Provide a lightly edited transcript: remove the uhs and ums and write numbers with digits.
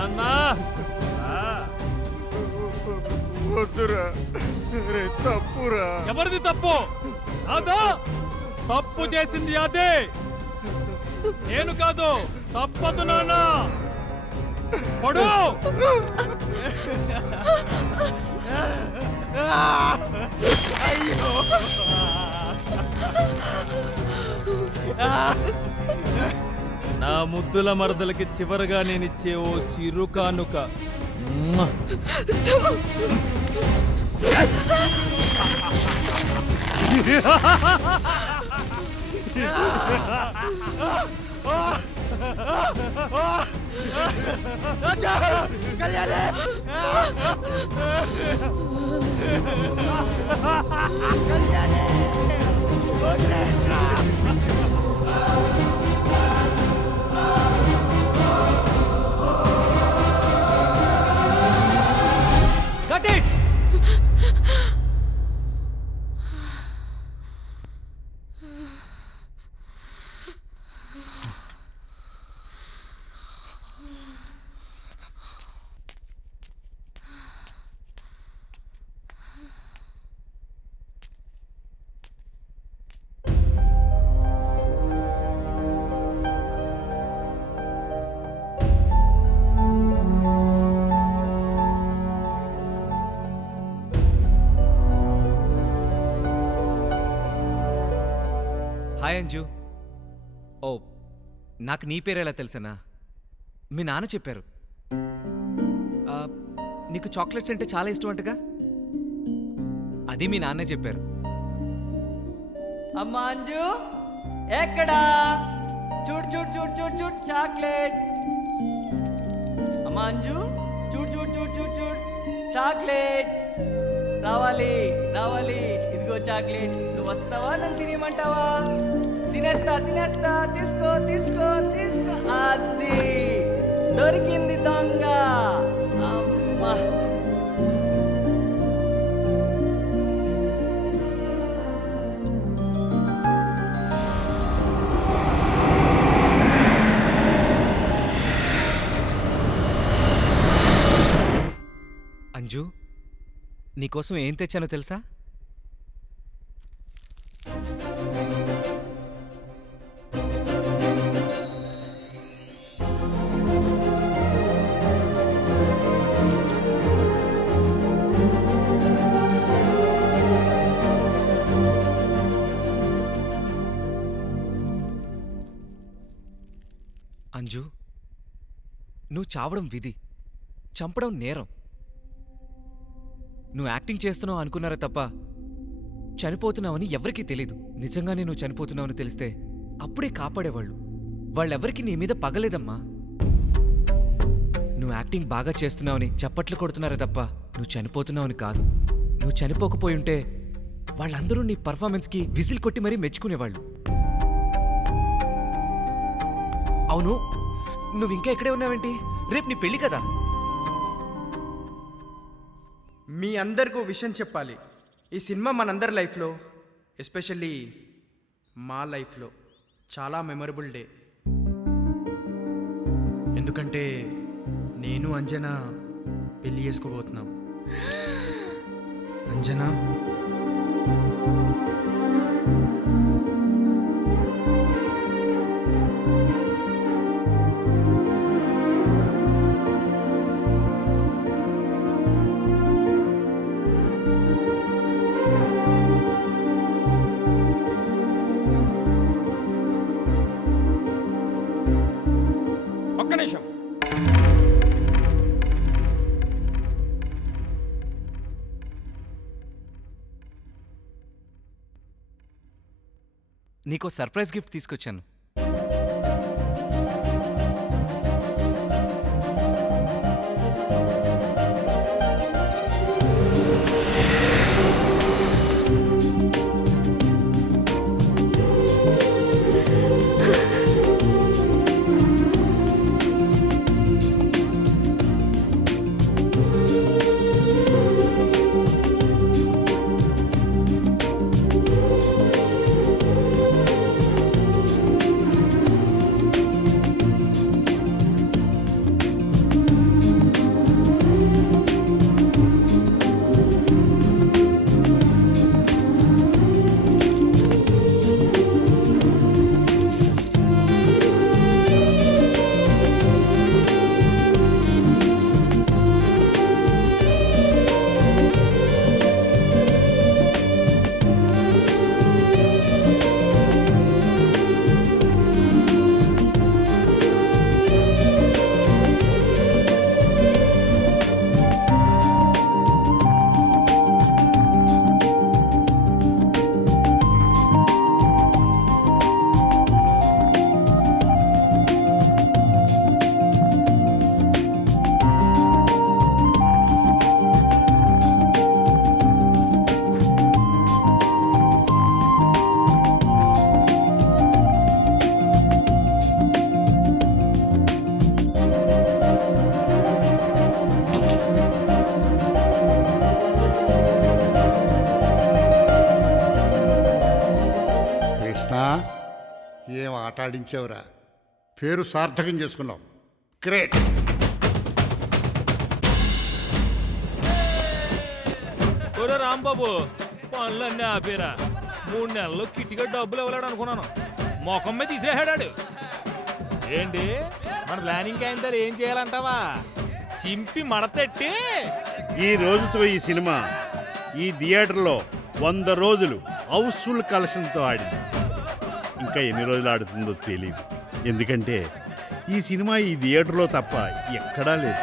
అన్నా వద్దురా, రే తప్పురా. ఎవరిది తప్పు? అదా తప్పు చేసింది అదే, నేను కాదు. తప్పదు నాన్న, పడు. అయ్యో నా ముద్దుల మరదలకి చివరగా నేనిచ్చే ఓ చిరు కానుక. Cut it! హాయ్ అంజు. ఓ, నాకు నీ పేరు ఎలా తెలుసనా? మీ నాన్న చెప్పారు. నీకు చాక్లెట్స్ అంటే చాలా ఇష్టం అంటగా, అది మీ నాన్నే చెప్పారు. అమ్మా అంజు ఎక్కడా? చూడు చూడు చూడు చూడు చూడు చాక్లెట్. అమ్మా అంజు చూడు చూడు చూడు చూడు చూడు చాక్లెట్. రావాలి రావాలి, ఇదిగో చాక్లెట్. నువ్వు వస్తావా, నన్ను తినేయమంటావా? తినేస్తా తినేస్తా, తీసుకో తీసుకో తీసుకో. అది దొరికింది దొంగ. అమ్మా అంజు, నీకోసం ఏం తెచ్చానో తెలుసా? అంజు, నువ్వు చావడం విధి, చంపడం నేరం. నువ్వు యాక్టింగ్ చేస్తున్నావు అనుకున్నారా తప్ప చనిపోతున్నావని ఎవరికీ తెలీదు. నిజంగానే నువ్వు చనిపోతున్నావని తెలిస్తే అప్పుడే కాపాడేవాళ్ళు. వాళ్ళెవరికి నీ మీద పగలేదమ్మా. నువ్వు యాక్టింగ్ బాగా చేస్తున్నావని చప్పట్లు కొడుతున్నారా తప్ప నువ్వు చనిపోతున్నావని కాదు. నువ్వు చనిపోకపోయి ఉంటే వాళ్ళందరూ నీ పర్ఫార్మెన్స్కి విజిల్ కొట్టి మరీ మెచ్చుకునేవాళ్ళు. అవును, నువ్వు ఇంకా ఎక్కడే ఉన్నావేంటి? రేపు నీ పెళ్లి కదా. మీ అందరికీ విషయం చెప్పాలి. ఈ సినిమా మనందరి లైఫ్లో, ఎస్పెషల్లీ మా లైఫ్లో చాలా మెమరబుల్ డే. ఎందుకంటే నేను అంజనా పెళ్లి చేసుకోబోతున్నాం. అంజనా, ఒక్క నిమిషం. నీకో సర్ప్రైజ్ గిఫ్ట్ తీసుకొచ్చాను. ఆడించావురా. పేరు సార్థకం చేసుకున్నావు. గ్రేట్. ఒరే రాంబాబు, పనులన్నీ ఆపేరా. 3 నెలల్లో కిట్టిగా డబ్బులు ఇవ్వలేడు అనుకున్నాను. మొఖం మీద తీసేసాడాడు. ఏంటి మన ప్లానింగ్ అయిన ఏం చేయాలంటావా? చింపి మడతెట్టి ఈ రోజుతో ఈ సినిమా ఈ థియేటర్లో 100 రోజులు హౌస్ఫుల్ కలెక్షన్తో ఆడింది. ఇంకా ఎన్ని రోజులు ఆడుతుందో తెలియదు. ఎందుకంటే ఈ సినిమా ఈ థియేటర్లో తప్ప ఎక్కడా లేదు.